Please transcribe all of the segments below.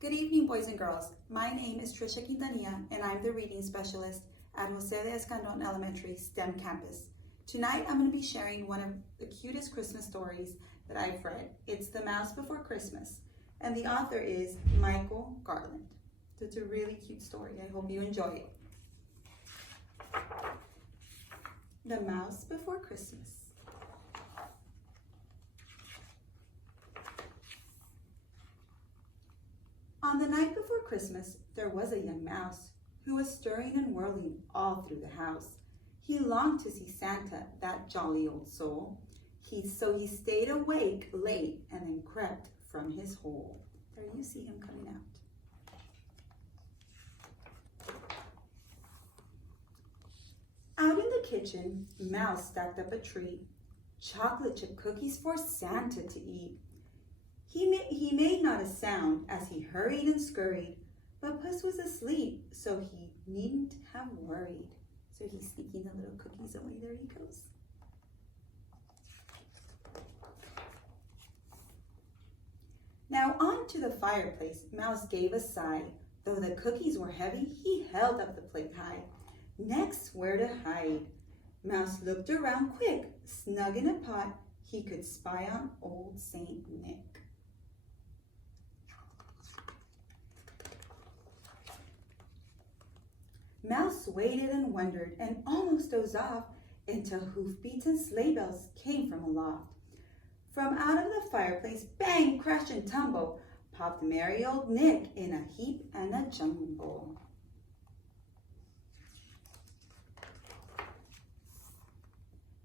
Good evening, boys and girls. My name is Trisha Quintanilla, and I'm the reading specialist at Jose de Escandon Elementary STEM campus. Tonight, I'm going to be sharing one of the cutest Christmas stories that I've read. It's The Mouse Before Christmas, and the author is Michael Garland. So it's a really cute story. I hope you enjoy it. The Mouse Before Christmas. On the night before Christmas, there was a young mouse who was stirring and whirling all through the house. He longed to see Santa, that jolly old soul. So he stayed awake late and then crept from his hole. There you see him coming out. Out in the kitchen, Mouse stacked up a treat. Chocolate chip cookies for Santa to eat. He made not a sound as he hurried and scurried, but Puss was asleep, so he needn't have worried. So he's sneaking the little cookies away. There he goes. Now on to the fireplace, Mouse gave a sigh. Though the cookies were heavy, he held up the plate high. Next, where to hide? Mouse looked around quick. Snug in a pot, he could spy on old Saint Nick. Mouse waited and wondered and almost dozed off until hoofbeats and sleigh bells came from aloft. From out of the fireplace, bang, crash, and tumble, popped merry old Nick in a heap and a jumble.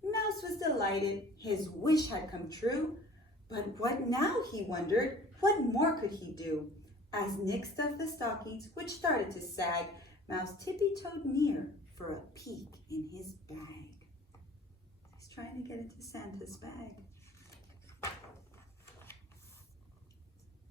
Mouse was delighted. His wish had come true. But what now, he wondered? What more could he do? As Nick stuffed the stockings, which started to sag, Mouse tippy-toed near for a peek in his bag. He's trying to get into Santa's bag.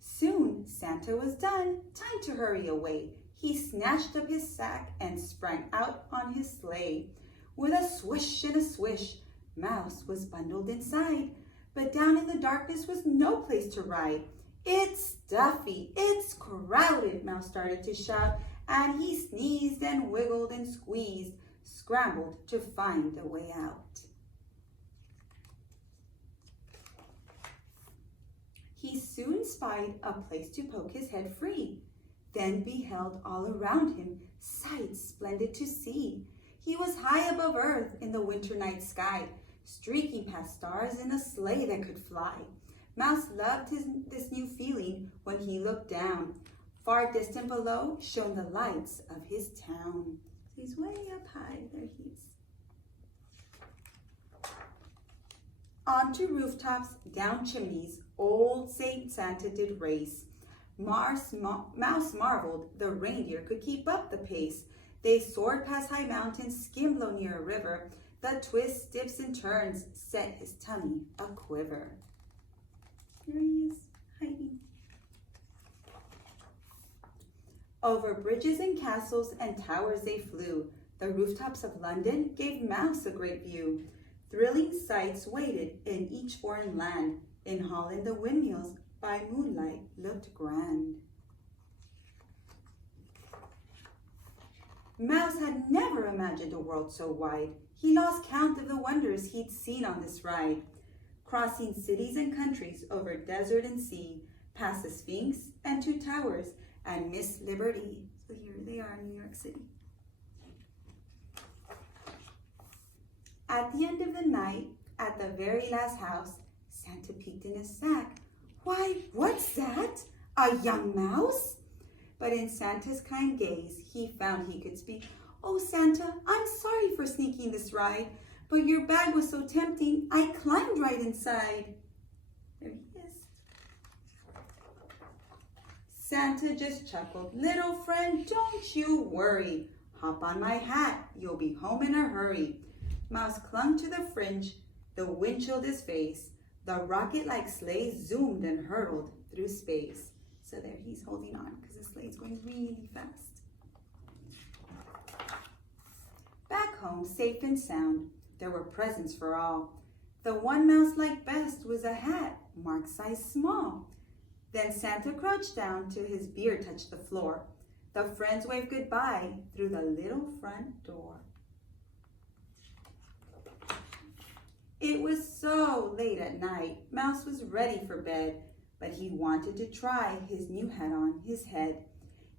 Soon Santa was done. Time to hurry away. He snatched up his sack and sprang out on his sleigh. With a swish and a swish, Mouse was bundled inside. But down in the darkness was no place to ride. It's stuffy, it's crowded, Mouse started to shout, and he sneezed and wiggled and squeezed, scrambled to find a way out. He soon spied a place to poke his head free, then beheld all around him sights splendid to see. He was high above earth in the winter night sky, streaking past stars in a sleigh that could fly. Mouse loved this new feeling when he looked down. Far distant below shone the lights of his town. He's way up high. There he is. Onto rooftops, down chimneys, old Saint Santa did race. Mouse marveled the reindeer could keep up the pace. They soared past high mountains, skimmed low near a river. The twists, dips, and turns set his tummy a quiver. There he is, hiding. Over bridges and castles and towers they flew. The rooftops of London gave Mouse a great view. Thrilling sights waited in each foreign land. In Holland the windmills by moonlight looked grand. Mouse had never imagined a world so wide. He lost count of the wonders he'd seen on this ride. Crossing cities and countries, over desert and sea, past the Sphinx and two towers, and Miss Liberty. So here they are in New York City. At the end of the night, at the very last house, Santa peeked in his sack. Why, what's that? A young mouse? But in Santa's kind gaze, he found he could speak. Oh, Santa, I'm sorry for sneaking this ride, but your bag was so tempting, I climbed right inside. There he is. Santa just chuckled. Little friend, don't you worry. Hop on my hat, you'll be home in a hurry. Mouse clung to the fringe, the wind chilled his face. The rocket-like sleigh zoomed and hurtled through space. So there he's holding on because the sleigh's going really fast. Back home, safe and sound, there were presents for all. The one Mouse liked best was a hat marked size small. Then Santa crouched down till his beard touched the floor. The friends waved goodbye through the little front door. It was so late at night, Mouse was ready for bed, but he wanted to try his new hat on his head.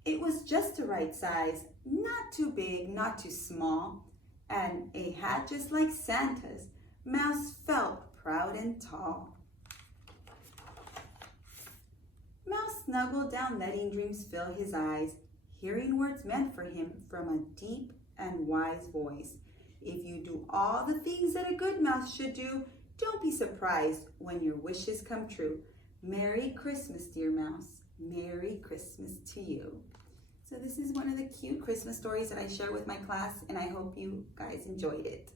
It was just the right size, not too big, not too small, and a hat just like Santa's. Mouse felt proud and tall. Mouse snuggled down, letting dreams fill his eyes, hearing words meant for him from a deep and wise voice. If you do all the things that a good mouse should do, don't be surprised when your wishes come true. Merry Christmas, dear mouse. Merry Christmas to you. So this is one of the cute Christmas stories that I share with my class, and I hope you guys enjoyed it.